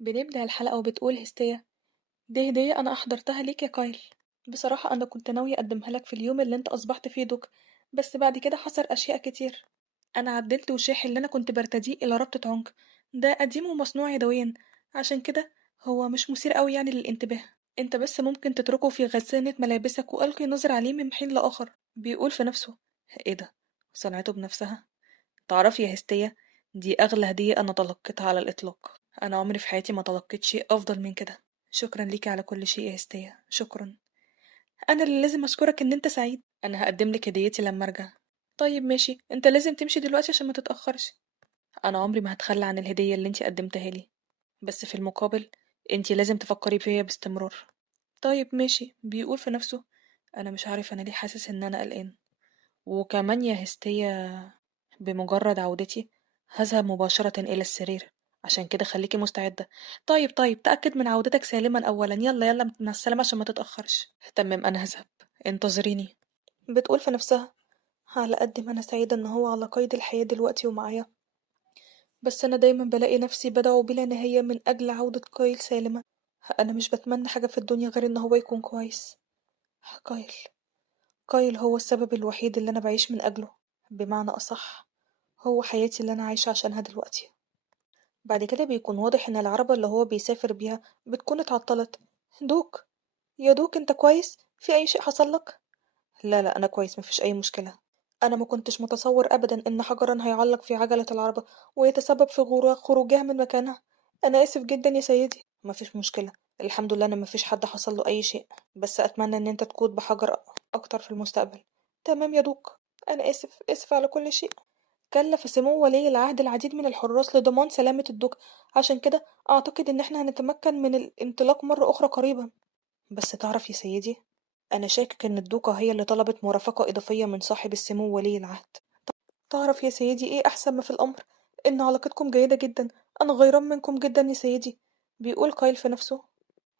بنبدأ الحلقة وبتقول هستية: دي هدية أنا أحضرتها ليك يا كايل. بصراحة أنا كنت ناوية أقدمها لك في اليوم اللي أنت أصبحت فيه دوك، بس بعد كده حصل أشياء كتير. أنا عدلت وشاحي اللي أنا كنت برتديه إلى ربطة عنق، ده قديم ومصنوع يدويا، عشان كده هو مش مثير أوي يعني للانتباه. أنت بس ممكن تتركه في غسالة ملابسك وألقي نظر عليه من حين لآخر. بيقول في نفسه: إيه ده؟ صنعته بنفسها؟ تعرفي يا هستية، دي أغلى هدية أنا تلقيتها على الإطلاق. أنا عمري في حياتي ما تلقيت شيء أفضل من كده. شكرا ليكي على كل شيء يا هستية، شكرا. أنا اللي لازم أشكرك إن أنت سعيد. أنا هقدم لك هديتي لما أرجع. طيب ماشي، أنت لازم تمشي دلوقتي عشان ما تتأخرش. أنا عمري ما هتخلى عن الهدية اللي أنت قدمتها لي، بس في المقابل أنت لازم تفكري فيا باستمرار. طيب ماشي، بيقول في نفسه: أنا مش عارف أنا ليه حاسس إن أنا قلقان. وكمان يا هستية، بمجرد عودتي هذهب مباشرة إلى السرير، عشان كده خليكي مستعدة. طيب تأكد من عودتك سالما أولا. يلا يلا مع السلامة عشان ما تتأخرش. تمام، أنا هذهب، انتظريني. بتقول في نفسها: على قد ما أنا سعيدة إن هو على قيد الحياة دلوقتي ومعايا، بس أنا دايما بلاقي نفسي بدعو بلا نهاية من أجل عودة كايل سالمة. أنا مش بتمنى حاجة في الدنيا غير إن هو يكون كويس. كايل، كايل هو السبب الوحيد اللي أنا بعيش من أجله. بمعنى أصح، هو حياتي اللي أنا عايشة عشانها دلوقتي. بعد كده بيكون واضح إن العربة اللي هو بيسافر بيها بتكون اتعطلت. دوك، يا دوك أنت كويس؟ في أي شيء حصل لك؟ لا لا، أنا كويس، مفيش أي مشكلة. أنا ما كنتش متصور أبدا إن حجرا هيعلق في عجلة العربة ويتسبب في خروجها من مكانها. أنا آسف جدا يا سيدي. مفيش مشكلة، الحمد لله إن مفيش حد حصل له أي شيء، بس أتمنى إن أنت تقود بحجر أكتر في المستقبل. تمام يا دوك، أنا آسف على كل شيء. كلف سمو ولي العهد العديد من الحراس لضمان سلامة الدوق، عشان كده أعتقد إن احنا هنتمكن من الانطلاق مرة أخرى قريبا. بس تعرف يا سيدي، أنا شاكك إن الدوقة هي اللي طلبت مرافقة إضافية من صاحب السمو ولي العهد. تعرف يا سيدي إيه أحسن ما في الأمر؟ إن علاقتكم جيدة جدا. أنا غيران منكم جدا يا سيدي. بيقول قايل في نفسه: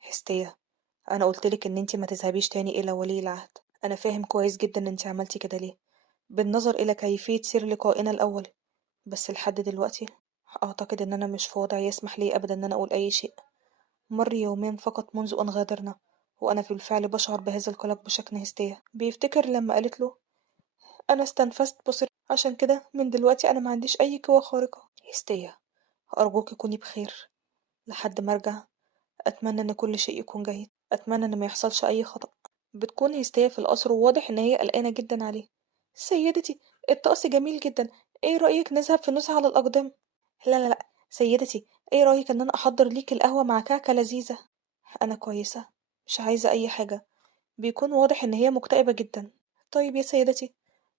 هستية، أنا قلتلك إن انتي ما تذهبيش تاني إلى ولي العهد. أنا فاهم كويس جدا إن انتي عملتي كده ليه، بالنظر إلى كيفية سير لقائنا الأول، بس لحد دلوقتي أعتقد إن أنا مش في وضع يسمح لي أبدا إن أنا أقول أي شيء. مر يومين فقط منذ أن غادرنا، وأنا بالفعل بشعر بهذا القلق بشكل هستية. بيفتكر لما قالت له: أنا استنفذت بصري، عشان كده من دلوقتي أنا ما عنديش أي قوة خارقة. هستية، أرجوك كوني بخير لحد ما أرجع. أتمنى إن كل شيء يكون جيد، أتمنى إن ما يحصلش أي خطأ. بتكون هستية في القصر وواضح إن هي قلقانة جدا عليه. سيدتي، الطقس جميل جدا، إيه رأيك نذهب في نزهة على الأقدام؟ لا لا لا، سيدتي، إيه رأيك إن أنا أحضر ليك القهوة مع كعكة لذيذة؟ أنا كويسة، مش عايزة أي حاجة. بيكون واضح إن هي مكتئبة جدا. طيب يا سيدتي،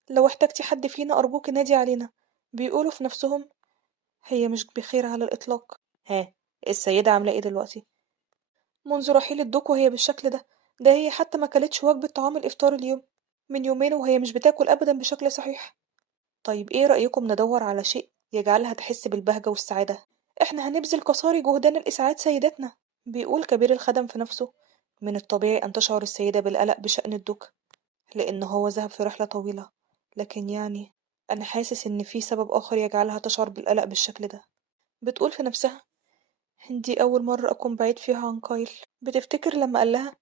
لو احتجتي حد فينا أرجوك نادي علينا. بيقولوا في نفسهم: هي مش بخير على الإطلاق. ها، السيدة عاملة إيه دلوقتي؟ منذ رحيل الدوق وهي بالشكل ده، ده هي حتى ما كلتش وجبة طعام الإفطار اليوم، من يومين وهي مش بتاكل أبدا بشكل صحيح. طيب إيه رأيكم ندور على شيء يجعلها تحس بالبهجة والسعادة؟ إحنا هنبذل قصارى جهدنا لإسعاد سيدتنا. بيقول كبير الخدم في نفسه: من الطبيعي أن تشعر السيدة بالقلق بشأن الدوق، لأن هو ذهب في رحلة طويلة، لكن يعني أنا حاسس إن في سبب آخر يجعلها تشعر بالقلق بالشكل ده. بتقول في نفسها: دي أول مرة أكون بعيد فيها عن كايل. بتفتكر لما قالها: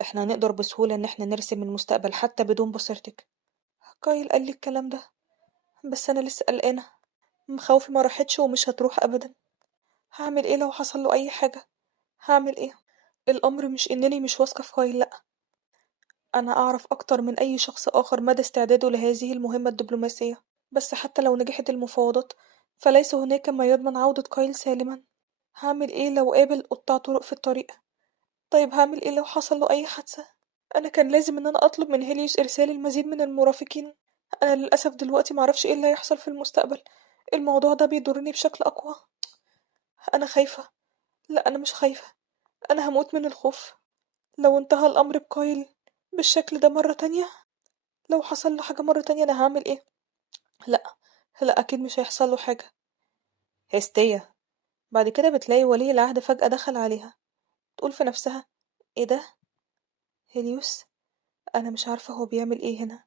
إحنا هنقدر بسهولة إن إحنا نرسم المستقبل حتى بدون بصيرتك. كايل قال لي الكلام ده، بس أنا لسه قلقانة، مخاوفي ما راحتش ومش هتروح أبدا. هعمل إيه لو حصل له أي حاجة؟ هعمل إيه؟ الأمر مش إنني مش واثقة في كايل، لأ، أنا أعرف أكتر من أي شخص آخر مدى استعداده لهذه المهمة الدبلوماسية، بس حتى لو نجحت المفاوضات فليس هناك ما يضمن عودة كايل سالما. هعمل إيه لو قابل قطاع طرق في الطريق؟ طيب هعمل إيه لو حصل له أي حادثة؟ أنا كان لازم إن أنا أطلب من هيليوس إرسال المزيد من المرافقين. أنا للأسف دلوقتي معرفش إيه اللي هيحصل في المستقبل. الموضوع ده بيضرني بشكل أقوى. أنا خايفة. لا، أنا مش خايفة، أنا هموت من الخوف. لو انتهى الأمر بكايل بالشكل ده مرة تانية، لو حصل له حاجة مرة تانية أنا هعمل إيه؟ لا لا، أكيد مش هيحصل له حاجة. هستية، بعد كده بتلاقي ولي العهد فجأة دخل عليها. تقول في نفسها: إيه ده؟ هيليوس؟ أنا مش عارفة هو بيعمل إيه هنا.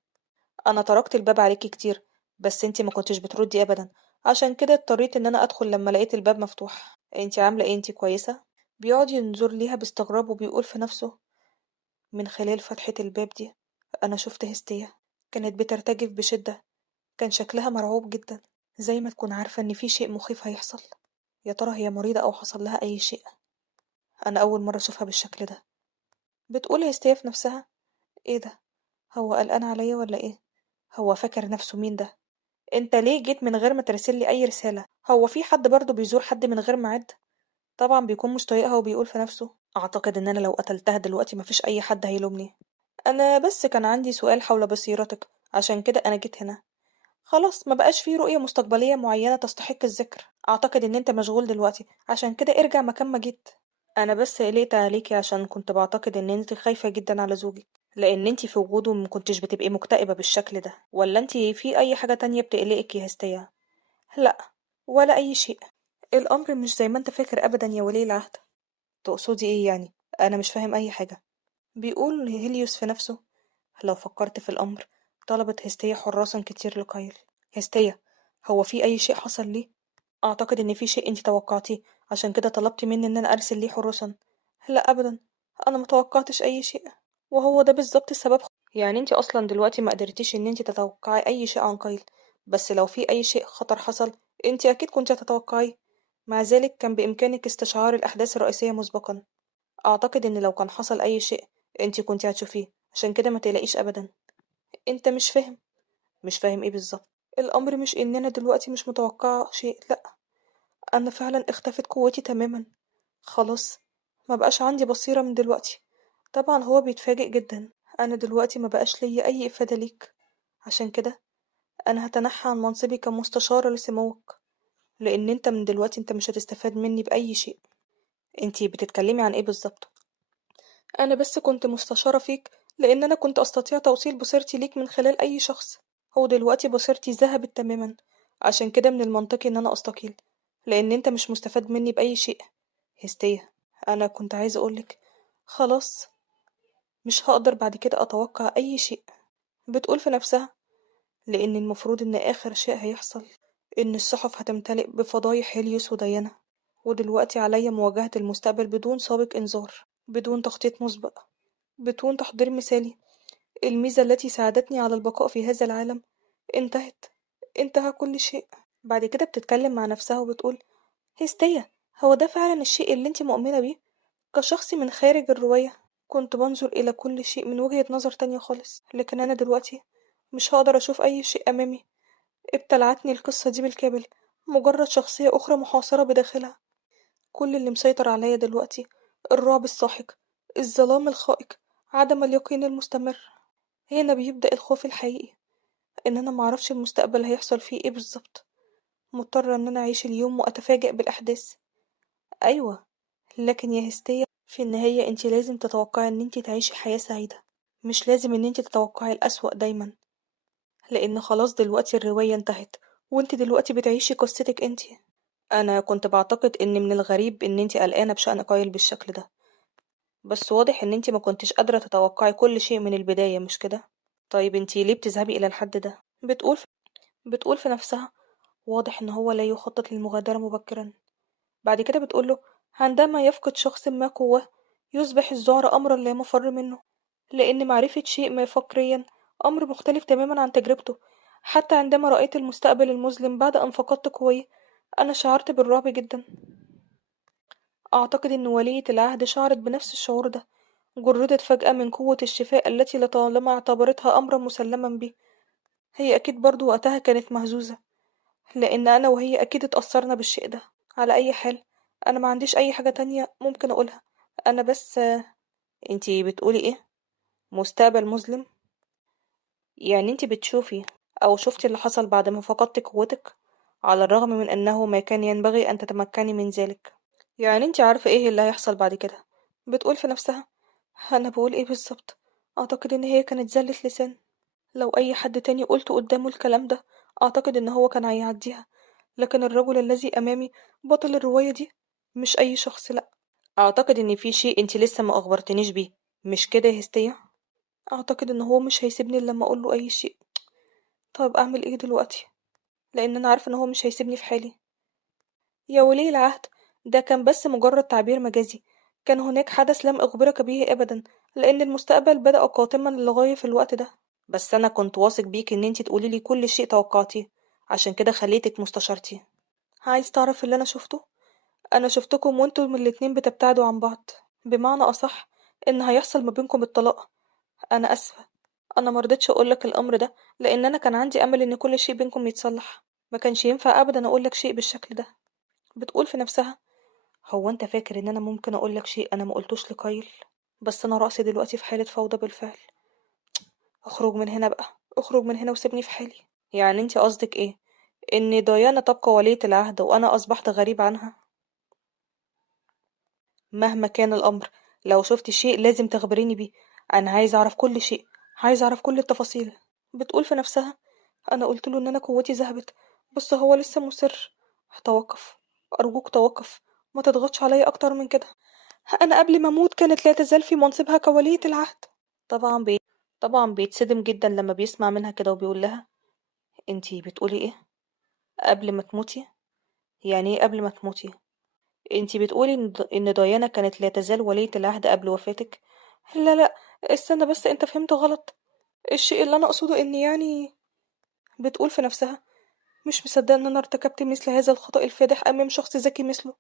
أنا طرقت الباب عليكي كتير، بس انتي ما كنتش بتردي أبدا، عشان كده اضطريت إن أنا أدخل لما لقيت الباب مفتوح. انتي عاملة ايه؟ انتي كويسة؟ بيقعد ينظر ليها باستغراب وبيقول في نفسه: من خلال فتحة الباب دي أنا شفت هستية، كانت بترتجف بشدة، كان شكلها مرعوب جدا، زي ما تكون عارفة إن في شيء مخيف هيحصل. يا ترى هي مريضة أو حصل لها أي شيء؟ أنا أول مرة أشوفها بالشكل ده. بتقول هستية في نفسها: ايه ده؟ هو قلقان عليا ولا ايه؟ هو فاكر نفسه مين ده؟ انت ليه جيت من غير ما ترسلي أي رسالة؟ هو في حد برضه بيزور حد من غير ميعاد؟ طبعا بيكون مش طايقها وبيقول في نفسه: أعتقد إن أنا لو قتلتها دلوقتي مفيش أي حد هيلومني. أنا بس كان عندي سؤال حول بصيرتك، عشان كده أنا جيت هنا. خلاص، ما بقاش فيه رؤية مستقبلية معينة تستحق الذكر. أعتقد إن أنت مشغول دلوقتي، عشان كده ارجع مكان ما جيت. أنا بس قلقت عليكي عشان كنت بعتقد إن أنت خايفة جدا على زوجك، لأن أنت في وجوده مكنتش بتبقي مكتئبة بالشكل ده. ولا أنت في أي حاجة تانية بتقلقك يا هستية؟ لا، ولا أي شيء. الأمر مش زي ما أنت فاكر أبدا يا ولي العهد. تقصدي إيه يعني؟ أنا مش فاهم أي حاجة. بيقول هيليوس في نفسه: لو فكرت في الأمر، طلبت هستية حراسا كتير لكايل. هستية، هو في أي شيء حصل ليه؟ أعتقد إن في شيء أنت توقعتيه، عشان كده طلبتي مني إن أنا أرسل ليه حراسا. لا أبدا، أنا متوقعتش أي شيء، وهو ده بالظبط السبب. يعني أنت أصلا دلوقتي ما قدرتيش إن أنت تتوقعي أي شيء عن كايل، بس لو في أي شيء خطر حصل أنت أكيد كنت هتتوقعيه. مع ذلك كان بإمكانك استشعار الأحداث الرئيسية مسبقا. أعتقد إن لو كان حصل أي شيء أنت كنت هتشوفيه، عشان كده ما تقلقيش أبدا. أنت مش فاهم. مش فاهم إيه بالظبط؟ الأمر مش إن أنا دلوقتي مش متوقعة شيء، لأ، أنا فعلا اختفت قوتي تماما. خلاص، ما بقاش عندي بصيرة من دلوقتي. طبعا هو بيتفاجئ جدا. أنا دلوقتي ما بقاش ليا أي إفادة ليك، عشان كده أنا هتنحى عن منصبي كمستشارة لسموك، لأن أنت من دلوقتي أنت مش هتستفاد مني بأي شيء. أنتي بتتكلمي عن إيه بالظبط؟ أنا بس كنت مستشارة فيك، لأن أنا كنت أستطيع توصيل بصيرتي ليك من خلال أي شخص. هو دلوقتي بصيرتي ذهبت تماما، عشان كده من المنطقي إن أنا أستقيل، لأن أنت مش مستفاد مني بأي شيء. هستية، أنا كنت عايزة أقولك: خلاص، مش هقدر بعد كده أتوقع أي شيء. بتقول في نفسها: لأن المفروض إن آخر شيء هيحصل إن الصحف هتمتلئ بفضايح هيليوس وديانا، ودلوقتي عليا مواجهة المستقبل بدون سابق إنذار، بدون تخطيط مسبق، بدون تحضير مثالي. الميزة التي ساعدتني على البقاء في هذا العالم انتهت. انتهى كل شيء. بعد كده بتتكلم مع نفسها وبتقول: هستية، هو ده فعلا الشيء اللي انت مؤمنة بيه؟ كشخص من خارج الرواية كنت بنظر إلى كل شيء من وجهة نظر تانية خالص، لكن أنا دلوقتي مش هقدر أشوف أي شيء أمامي. ابتلعتني القصة دي بالكامل، مجرد شخصية أخرى محاصرة بداخلها. كل اللي مسيطر عليا دلوقتي الرعب الساحق، الظلام الخائق، عدم اليقين المستمر. هنا بيبدأ الخوف الحقيقي، إن أنا معرفش المستقبل هيحصل فيه إيه بالظبط. مضطرة إن أنا أعيش اليوم وأتفاجأ بالأحداث. أيوة، لكن يا هستية، في النهاية انتي لازم تتوقعي ان انتي تعيشي حياة سعيدة، مش لازم ان انتي تتوقعي الأسوأ دايما، لأن خلاص دلوقتي الرواية انتهت، وانتي دلوقتي بتعيشي قصتك انتي. أنا كنت بعتقد ان من الغريب ان انتي قلقانة بشأن قايل بالشكل ده، بس واضح ان انتي ما كنتش قادرة تتوقعي كل شيء من البداية، مش كده؟ طيب انتي ليه بتذهبي إلى الحد ده؟ بتقول في نفسها: واضح ان هو لا يخطط للمغادرة مبكرا. بعد كده بتقوله: عندما يفقد شخص ما قوة، يصبح الذعر أمرا لا مفر منه، لأن معرفة شيء ما فقريا أمر مختلف تماما عن تجربته. حتى عندما رأيت المستقبل المظلم بعد أن فقدت قوي، أنا شعرت بالرعب جدا. أعتقد أن ولية العهد شعرت بنفس الشعور ده، جردت فجأة من قوة الشفاء التي لطالما اعتبرتها أمرا مسلما به. هي أكيد برضو وقتها كانت مهزوزة، لأن أنا وهي أكيد اتأثرنا بالشيء ده. على أي حال، أنا ما عنديش أي حاجة تانية ممكن أقولها. أنا بس انتي بتقولي إيه؟ مستقبل مظلم؟ يعني انتي بتشوفي أو شفتي اللي حصل بعد ما فقدتي قوتك، على الرغم من أنه ما كان ينبغي أن تتمكني من ذلك. يعني انتي عارفة إيه اللي هيحصل بعد كده. بتقول في نفسها: أنا بقول إيه بالظبط؟ أعتقد إن هي كانت زلة لسان. لو أي حد تاني قلت قدامه الكلام ده، أعتقد إن هو كان هيعديها، لكن الرجل الذي أمامي، بطل الرواية دي، مش أي شخص، لأ. أعتقد إن في شيء أنتِ لسه ما أخبرتنيش بيه، مش كده يا هستية؟ أعتقد إن هو مش هيسيبني إلا لما أقوله أي شيء. طب أعمل إيه دلوقتي؟ لأن أنا عارفة إن هو مش هيسيبني في حالي. يا ولي العهد، ده كان بس مجرد تعبير مجازي، كان هناك حدث لم أخبرك به أبدا، لأن المستقبل بدأ قاتما للغاية في الوقت ده. بس أنا كنت واثق بيك إن انتي تقولي لي كل شيء توقعتيه، عشان كده خليتك مستشارتي. عايز تعرف اللي أنا شفته؟ أنا شفتكم وانتوا من الاتنين بتبتعدوا عن بعض، بمعنى أصح إن هيحصل ما بينكم الطلاق. أنا آسفة، أنا مرضتش أقولك الأمر ده، لأن أنا كان عندي أمل إن كل شيء بينكم يتصلح. ما كانش ينفع أبدا أقولك شيء بالشكل ده. بتقول في نفسها: هو أنت فاكر إن أنا ممكن أقولك شيء أنا ما قلتوش لكايل؟ بس أنا رأسي دلوقتي في حالة فوضى بالفعل. اخرج من هنا بقى، اخرج من هنا وسيبني في حالي. يعني انت قصدك ايه؟ ان ديانا تبقى ولية العهد وانا اصبحت غريب عنها؟ مهما كان الامر، لو شفت شيء لازم تخبريني بيه. انا عايز اعرف كل شيء، عايز اعرف كل التفاصيل. بتقول في نفسها: انا قلت له ان انا قوتي ذهبت، بس هو لسه مصر. توقف، ارجوك توقف، ما تضغطش عليا اكتر من كده. انا قبل ما اموت كانت لا تزال في منصبها كولية العهد. طبعا بي... طبعا بيتصدم جدا لما بيسمع منها كده وبيقول لها: انتي بتقولي ايه؟ قبل ما تموتي؟ يعني ايه قبل ما تموتي؟ انتي بتقولي ان ديانا كانت لا تزال ولية العهد قبل وفاتك؟ لا لا، استنى بس، انت فهمت غلط. الشيء اللي انا اقصده ان يعني... بتقول في نفسها: مش مصدقه ان انا ارتكبت مثل هذا الخطأ الفادح امام شخص ذكي مثله.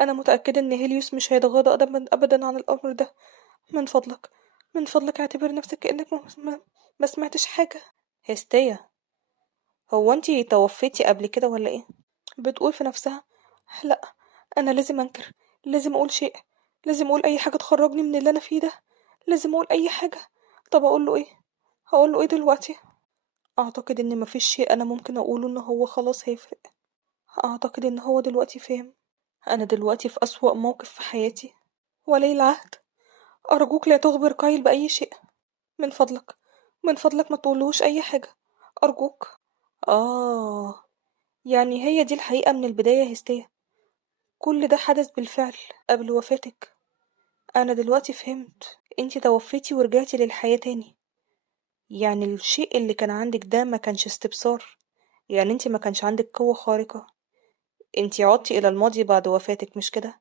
انا متأكدة ان هيليوس مش هيتغاضى ابدا عن الامر ده. من فضلك، من فضلك اعتبر نفسك كأنك ما سمعتش حاجة. هستية، هو انتي توفيتي قبل كده ولا ايه؟ بتقول في نفسها: لا، انا لازم انكر، لازم اقول شيء، لازم اقول اي حاجه تخرجني من اللي انا فيه ده، لازم اقول اي حاجه. طب اقول له ايه؟ هقول له ايه دلوقتي؟ اعتقد ان مفيش شيء انا ممكن اقوله ان هو خلاص هيفرق. اعتقد ان هو دلوقتي فهم. انا دلوقتي في اسوأ موقف في حياتي. ولي العهد، ارجوك لا تخبر كايل باي شيء. من فضلك، من فضلك ما تقولهوش اي حاجه، ارجوك. اه، يعني هي دي الحقيقه من البدايه هستية. كل ده حدث بالفعل قبل وفاتك. أنا دلوقتي فهمت، انتي توفيتي ورجعتي للحياة تاني. يعني الشيء اللي كان عندك ده ما كانش استبصار، يعني انتي ما كانش عندك قوة خارقة. انتي عدتي إلى الماضي بعد وفاتك، مش كده؟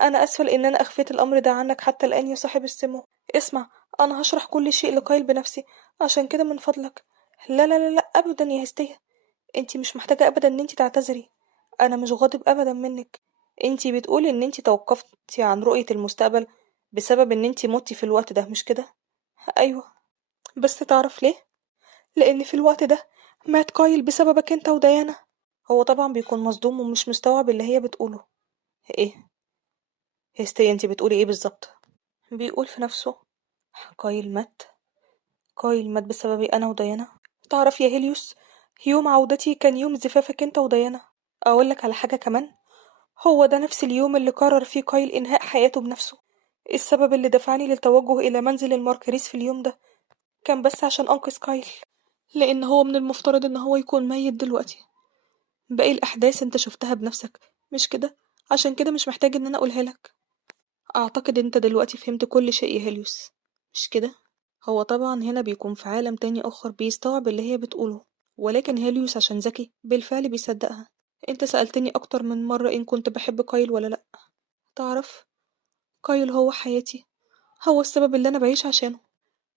أنا آسفة لأن أنا أخفيت الأمر ده عنك حتى الآن يا صاحب السمو. اسمع، أنا هشرح كل شيء لكايل بنفسي، عشان كده من فضلك. لا لا لا لا أبدا يا هستية، انتي مش محتاجة أبدا إن انتي تعتذري. أنا مش غاضب أبدا منك. انتي بتقولي إن انتي توقفتي عن رؤية المستقبل بسبب إن انتي متي في الوقت ده، مش كده؟ أيوة، بس تعرف ليه؟ لأن في الوقت ده مات كايل بسببك انت وديانا. هو طبعا بيكون مصدوم ومش مستوعب اللي هي بتقوله. ايه؟ هستي، انتي بتقولي ايه بالظبط؟ بيقول في نفسه: كايل مات؟ كايل مات بسببي أنا وديانا؟ تعرف يا هيليوس، يوم عودتي كان يوم زفافك انت وديانا. أقولك على حاجة كمان، هو ده نفس اليوم اللي قرر فيه كايل إنهاء حياته بنفسه. السبب اللي دفعني للتوجه إلى منزل الماركريس في اليوم ده كان بس عشان أنقذ كايل، لأن هو من المفترض إن هو يكون ميت دلوقتي. باقي الأحداث أنت شفتها بنفسك، مش كده؟ عشان كده مش محتاج إن أنا أقولها لك. أعتقد أنت دلوقتي فهمت كل شيء يا هيليوس، مش كده؟ هو طبعا هنا بيكون في عالم تاني آخر بيستوعب اللي هي بتقوله، ولكن هيليوس عشان ذكي بالفعل بيصدقها. أنت سألتني أكتر من مرة إن كنت بحب كايل ولا لأ. تعرف، كايل هو حياتي، هو السبب اللي أنا بعيش عشانه.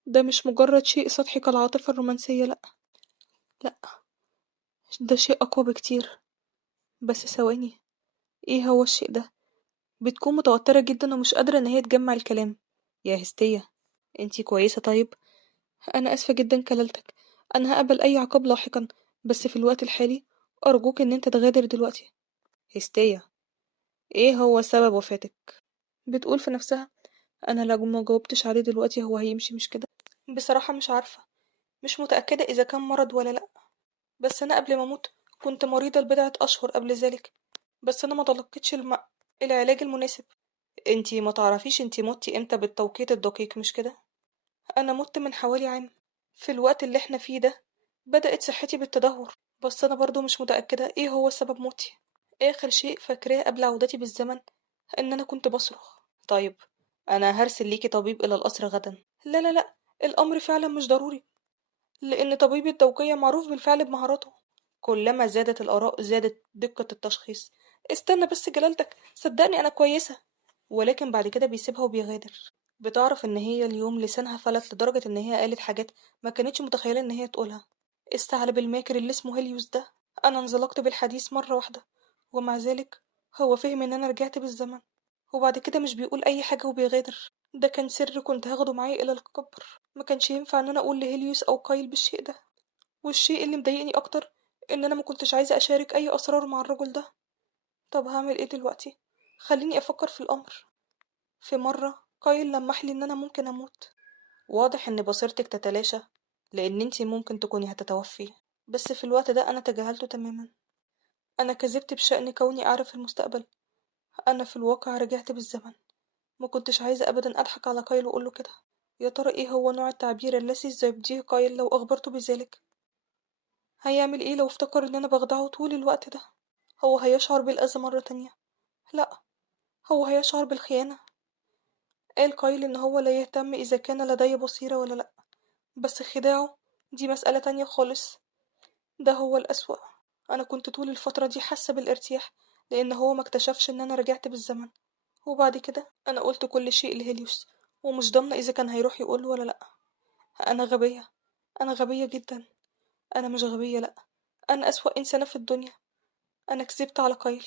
ده مش مجرد شيء سطحي كالعاطفة الرومانسية، لأ. لأ، ده شيء أقوى بكتير. بس ثواني، ايه هو الشيء ده؟ بتكون متوترة جدا ومش قادرة ان هي تجمع الكلام. يا هستية، انتي كويسة طيب؟ انا اسفة جدا كللتك، انا هقبل اي عقاب لاحقا، بس في الوقت الحالي ارجوك ان انت تغادر دلوقتي. هستية، ايه هو سبب وفاتك؟ بتقول في نفسها: انا لو ما جاوبتش عليه دلوقتي هو هيمشي، مش كده؟ بصراحة مش عارفة، مش متأكدة اذا كان مرض ولا لا. بس انا قبل ما اموت كنت مريضة لبضعة اشهر قبل ذلك، بس انا ما تلقيتش العلاج المناسب. انتي ما تعرفيش انتي متي امتى بالتوقيت الدقيق، مش كده؟ انا مت من حوالي عام. في الوقت اللي احنا فيه ده بدأت صحتي بالتدهور، بس انا برضو مش متأكدة ايه هو سبب موتي. اخر شيء فاكراه قبل عودتي بالزمن ان انا كنت بصرخ. طيب، انا هرسل ليكي طبيب الى القصر غدا. لا لا لا، الامر فعلا مش ضروري، لان طبيب التوقية معروف بالفعل بمهاراته. كلما زادت الآراء زادت دقة التشخيص، استنى بس جلالتك، صدقني أنا كويسة. ولكن بعد كده بيسيبها وبيغادر. بتعرف إن هي اليوم لسانها فلت لدرجة إن هي قالت حاجات ما كانتش متخيلة إن هي تقولها. الثعلب الماكر اللي اسمه هيليوس ده، أنا انزلقت بالحديث مرة واحدة، ومع ذلك هو فهم إن أنا رجعت بالزمن، وبعد كده مش بيقول أي حاجة وبيغادر. ده كان سر كنت هاخده معايا إلى القبر، ما كانش ينفع إن أنا أقول لهيليوس أو كايل بالشيء ده. والشيء اللي مضايقني أكتر إن أنا ما كنتش عايزة أشارك أي أسرار مع الرجل ده. طب هعمل إيه دلوقتي؟ خليني أفكر في الأمر. في مرة كايل لمح لي إن أنا ممكن أموت. واضح إن بصيرتك تتلاشى، لأن انتي ممكن تكوني هتتوفي. بس في الوقت ده أنا تجاهلته تماما. أنا كذبت بشأن كوني أعرف المستقبل. أنا في الواقع رجعت بالزمن. ما كنتش عايزة أبدا أضحك على كايل وأقوله كده. يا ترى إيه هو نوع التعبير الذي سيبديه كايل لو أخبرته بذلك؟ هيعمل إيه لو افتكر إن أنا بخدعه طول الوقت ده؟ هو هيشعر بالأذى مرة تانية؟ لأ، هو هيشعر بالخيانة. قال كايل إن هو لا يهتم إذا كان لدي بصيرة ولا لأ، بس خداعه دي مسألة تانية خالص. ده هو الأسوأ. أنا كنت طول الفترة دي حاسة بالارتياح، لأن هو ما اكتشفش إن أنا رجعت بالزمن. وبعد كده أنا قلت كل شيء لهيليوس، ومش ضامنة إذا كان هيروح يقوله ولا لأ. أنا غبية. أنا غبية جدا. أنا مش غبية، لأ، أنا أسوأ إنسانة في الدنيا. أنا كذبت على كايل.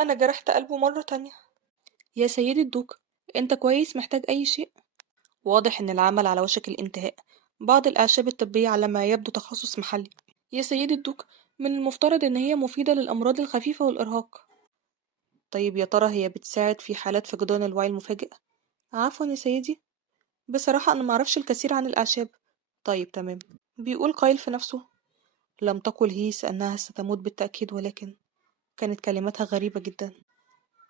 أنا جرحت قلبه مرة تانية. يا سيدي الدوق، أنت كويس؟ محتاج أي شيء؟ واضح إن العمل على وشك الانتهاء. بعض الأعشاب الطبية على ما يبدو تخصص محلي. يا سيدي الدوق، من المفترض إن هي مفيدة للأمراض الخفيفة والإرهاق. طيب يا ترى هي بتساعد في حالات فقدان الوعي المفاجئ؟ عفوا يا سيدي، بصراحة أنا معرفش الكثير عن الأعشاب. طيب تمام. بيقول قايل في نفسه. لم تقل هيس أنها ستموت بالتأكيد، ولكن كانت كلماتها غريبة جدا.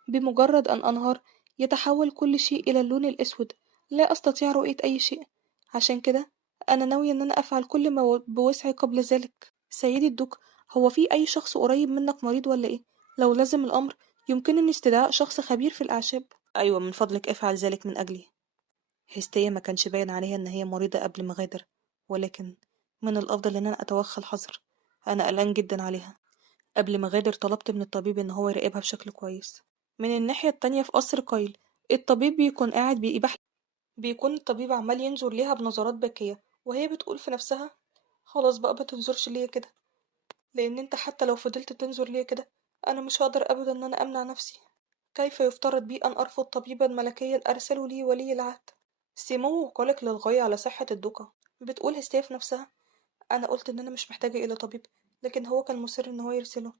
بمجرد أن أنهار يتحول كل شيء إلى اللون الأسود. لا أستطيع رؤية أي شيء. عشان كده أنا ناوية إن أنا أفعل كل ما بوسعي قبل ذلك. سيدي الدوق، هو في أي شخص قريب منك مريض ولا إيه؟ لو لزم الأمر يمكنني استدعاء شخص خبير في الأعشاب. أيوة، من فضلك افعل ذلك من أجلي. هستية ما كانش باين عليها إن هي مريضة قبل ما غادر، ولكن من الأفضل إن أنا أتوخى الحذر. أنا قلقان جدا عليها. قبل ما غادر طلبت من الطبيب إن هو يراقبها بشكل كويس. من الناحية التانية في قصر قايل، الطبيب بيكون قاعد بيكون الطبيب عمال ينظر ليها بنظرات باكية، وهي بتقول في نفسها: خلاص بقى ما تنظرش ليا كده، لأن انت حتى لو فضلت تنظر ليا كده أنا مش هقدر أبدا إن أنا أمنع نفسي. كيف يفترض بي أن أرفض طبيبا ملكيا أرسله لي ولي العهد؟ سموه قلق للغاية على صحة الدكا. بتقول هستيا في نفسها: أنا قلت إن أنا مش محتاجة إلى طبيب، لكن هو كان مصر إن هو يرسله.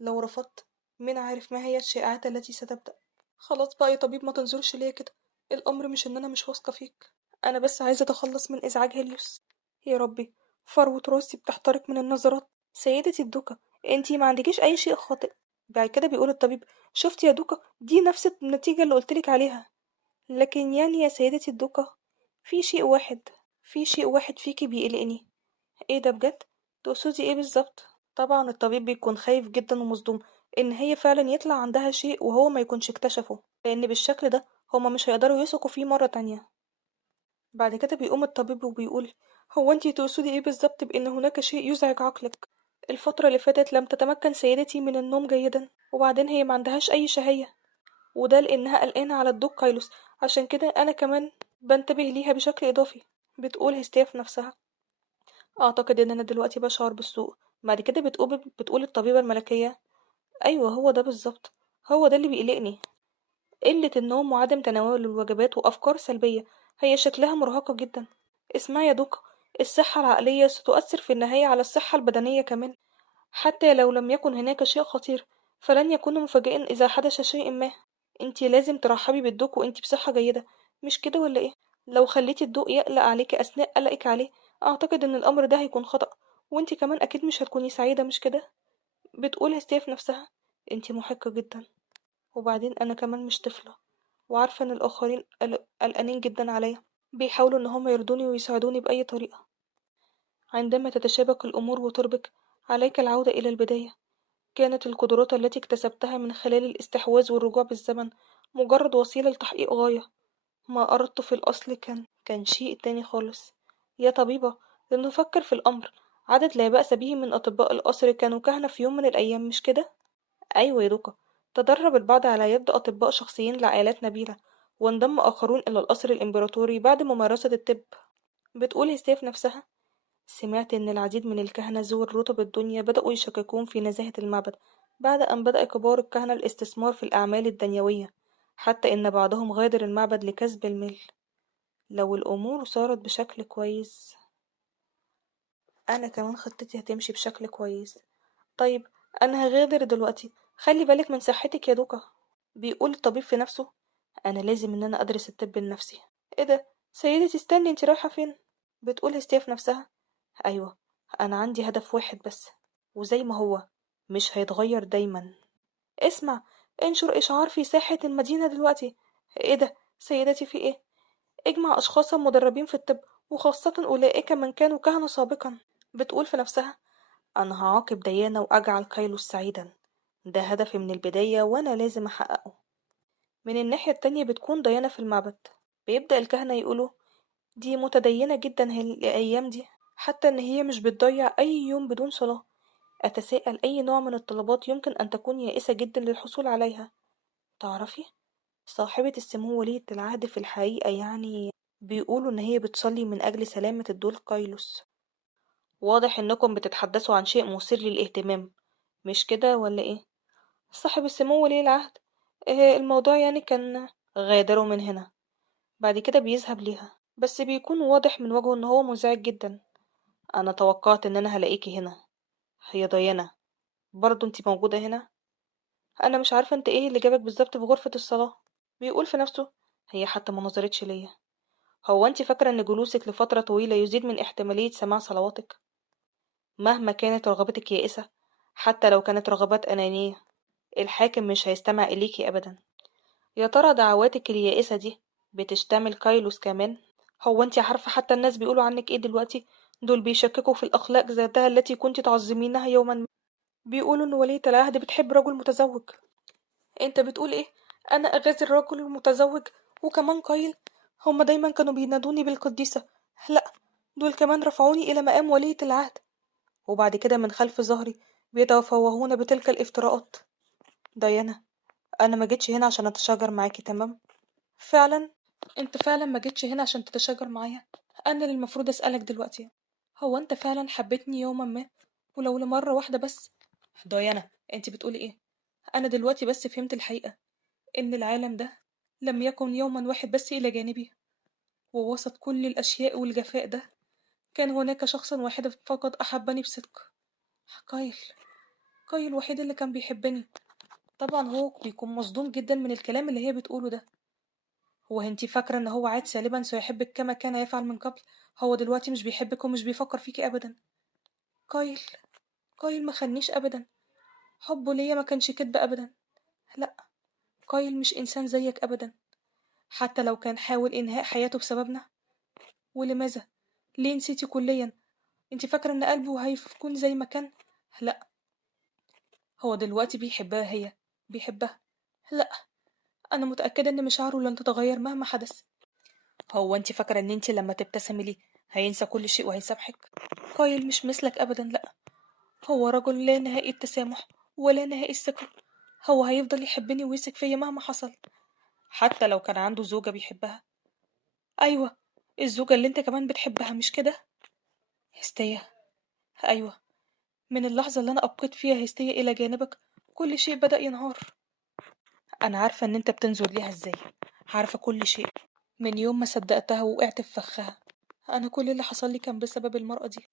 لو رفضت، مين عارف ما هي الشائعات التي ستبدأ. خلاص بقى يا طبيب ما تنظرش ليا كده. الأمر مش إن أنا مش واثقة فيك، أنا بس عايزة أتخلص من إزعاج هيليوس. يا ربي، فروة راسي بتحترق من النظرات. سيدتي الدوكا، انتي ما عندكيش أي شيء خاطئ. بعد كده بيقول الطبيب: شفتي يا دوكا، دي نفس النتيجة اللي قلتلك عليها. لكن يعني يا سيدتي الدوكا، في شيء واحد في شيء واحد فيكي بيقلقني. ايه ده بجد؟ تقصدي ايه بالظبط؟ طبعا الطبيب بيكون خايف جدا ومصدوم ان هي فعلا يطلع عندها شيء وهو ما يكونش اكتشفه، لان بالشكل ده هما مش هيقدروا يثقوا فيه مرة تانية. بعد كده بيقوم الطبيب وبيقول: هو انتي تقصدي ايه بالظبط بان هناك شيء يزعج عقلك؟ الفترة اللي فاتت لم تتمكن سيدتي من النوم جيدا، وبعدين هي ما عندهاش اي شهية، وده لانها قلقانة على الدوق كايلوس. عشان كده انا كمان بنتبه ليها بشكل اضافي. بتقول هستيا في نفسها: أعتقد إن أنا دلوقتي بشعر بالسوء. بعد كده بتقول الطبيبة الملكية: أيوة، هو ده بالظبط، هو ده اللي بيقلقني. قلة النوم وعدم تناول الوجبات وأفكار سلبية. هي شكلها مرهقة جدا. اسمعي يا دوكا، الصحة العقلية ستؤثر في النهاية على الصحة البدنية كمان. حتى لو لم يكن هناك شيء خطير، فلن يكون مفاجئا إذا حدث شيء ما. انتي لازم ترحبي بالدوق وانتي بصحة جيدة، مش كده ولا ايه؟ لو خليتي الضوء يقلق عليكي أثناء قلقك عليه، أعتقد إن الأمر ده هيكون خطأ، وانتي كمان أكيد مش هتكوني سعيدة، مش كده؟ بتقول هستيا في نفسها: انتي محقة جدا. وبعدين أنا كمان مش طفلة، وعارفة إن الآخرين قلقانين جدا عليا، بيحاولوا إن هم يرضوني ويساعدوني بأي طريقة. عندما تتشابك الأمور وتربك، عليك العودة إلى البداية. كانت القدرات التي اكتسبتها من خلال الاستحواذ والرجوع بالزمن مجرد وسيلة لتحقيق غاية. ما أردته في الأصل كان شيء تاني خالص. يا طبيبة، لنفكر في الأمر. عدد لا بأس به من أطباء القصر كانوا كهنة في يوم من الأيام، مش كده؟ أيوة يا دوكا، تدرب البعض على يد أطباء شخصيين لعائلات نبيلة، وانضم آخرون إلى القصر الإمبراطوري بعد ممارسة الطب. بتقول هستية في نفسها: سمعت إن العديد من الكهنة ذوي الرتب الدنيا بدأوا يشككون في نزاهة المعبد بعد أن بدأ كبار الكهنة الاستثمار في الأعمال الدنيوية، حتى إن بعضهم غادر المعبد لكسب المال. لو الأمور صارت بشكل كويس، أنا كمان خطتي هتمشي بشكل كويس. طيب، أنا هغادر دلوقتي، خلي بالك من صحتك يا دوكا. بيقول الطبيب في نفسه: أنا لازم إن أنا أدرس الطب النفسي. إيه ده؟ سيدتي استني، انتي رايحة فين؟ بتقول هستيا في نفسها: أيوة، أنا عندي هدف واحد بس، وزي ما هو مش هيتغير دايما. اسمع، انشر إشعار في ساحة المدينة دلوقتي. إيه ده؟ سيدتي في إيه؟ اجمع أشخاصا مدربين في الطب، وخاصة أولئك من كانوا كهنة سابقا. بتقول في نفسها: أنا هعاقب ديانا وأجعل كايلوس سعيدا، ده هدفي من البداية وأنا لازم أحققه. من الناحية التانية بتكون ديانا في المعبد. بيبدأ الكهنة يقولوا: دي متدينة جدا الأيام دي، حتى إن هي مش بتضيع أي يوم بدون صلاة. أتساءل أي نوع من الطلبات يمكن أن تكون يائسة جدا للحصول عليها. تعرفي، صاحبة السمو ولية العهد في الحقيقة يعني بيقولوا إن هي بتصلي من أجل سلامة الدول كايلوس. واضح إنكم بتتحدثوا عن شيء مثير للاهتمام، مش كده ولا إيه؟ صاحب السمو ولي العهد، إيه الموضوع يعني كان غادروا من هنا. بعد كده بيذهب ليها، بس بيكون واضح من وجهه إن هو مزعج جدا. أنا توقعت إن أنا هلاقيكي هنا. هي ديانا، برضو انتي موجودة هنا؟ أنا مش عارفة انت ايه اللي جابك بالظبط في غرفة الصلاة. بيقول في نفسه: هي حتى ما نظرتش ليا. هو انتي فاكرة إن جلوسك لفترة طويلة يزيد من احتمالية سماع صلواتك؟ مهما كانت رغبتك يائسة، حتى لو كانت رغبات أنانية، الحاكم مش هيستمع إليكي أبدا. يا ترى دعواتك اليائسة دي بتشتمل كايلوس كمان؟ هو انتي عارفة حتى الناس بيقولوا عنك ايه دلوقتي؟ دول بيشككوا في الأخلاق ذاتها التي كنت تعظمينها يوما ما. بيقولوا إن ولية العهد بتحب رجل متزوج. انت بتقول ايه؟ أنا أغازي الرجل المتزوج؟ وكمان قايل؟ هما دايما كانوا بينادوني بالقديسة. لأ، دول كمان رفعوني إلى مقام ولية العهد، وبعد كده من خلف ظهري بيتفوهون بتلك الافتراءات. ديانا، أنا ما جيتش هنا عشان أتشاجر معاكي، تمام؟ فعلا؟ انت فعلا ما جيتش هنا عشان تتشاجر معايا؟ أنا اللي المفروض أسألك دلوقتي: هو انت فعلا حبيتني يوما ما، ولو لمرة واحدة بس؟ ديانا، انت بتقولي ايه؟ أنا دلوقتي بس فهمت الحقيقة، إن العالم ده لم يكن يوما واحد بس إلى جانبي، ووسط كل الأشياء والجفاء ده كان هناك شخصا واحدا فقط أحبني بصدق. كايل. كايل الوحيد اللي كان بيحبني. طبعا هو بيكون مصدوم جدا من الكلام اللي هي بتقوله ده. هو انتي فاكرة ان هو عاد سالبا سيحبك كما كان يفعل من قبل؟ هو دلوقتي مش بيحبك ومش بيفكر فيكي ابدا. كايل. كايل ما خانيش ابدا. حبه ليا ما كانش كدب ابدا. لا، كايل مش انسان زيك ابدا، حتى لو كان حاول انهاء حياته بسببنا. ولماذا؟ ليه نسيتي كليا؟ انتي فاكرة ان قلبه هيكون زي ما كان؟ لا، هو دلوقتي بيحبها هي. بيحبها. لا، انا متأكدة ان مشاعره لن تتغير مهما حدث. هو انت فاكرة ان انت لما تبتسمي ليه هينسى كل شيء وهيسامحك؟ كايل مش مثلك ابدا، لا. هو رجل لا نهائي التسامح ولا نهائي الثقة. هو هيفضل يحبني ويثق فيا مهما حصل، حتى لو كان عنده زوجة بيحبها. ايوه، الزوجة اللي انت كمان بتحبها، مش كده؟ هستية. ايوه، من اللحظة اللي انا ابقيت فيها هستية الى جانبك كل شيء بدأ ينهار. انا عارفة ان انت بتنظر ليها ازاي، عارفة كل شيء. من يوم ما صدقتها ووقعت في فخها، انا كل اللي حصل لي كان بسبب المرأة دي.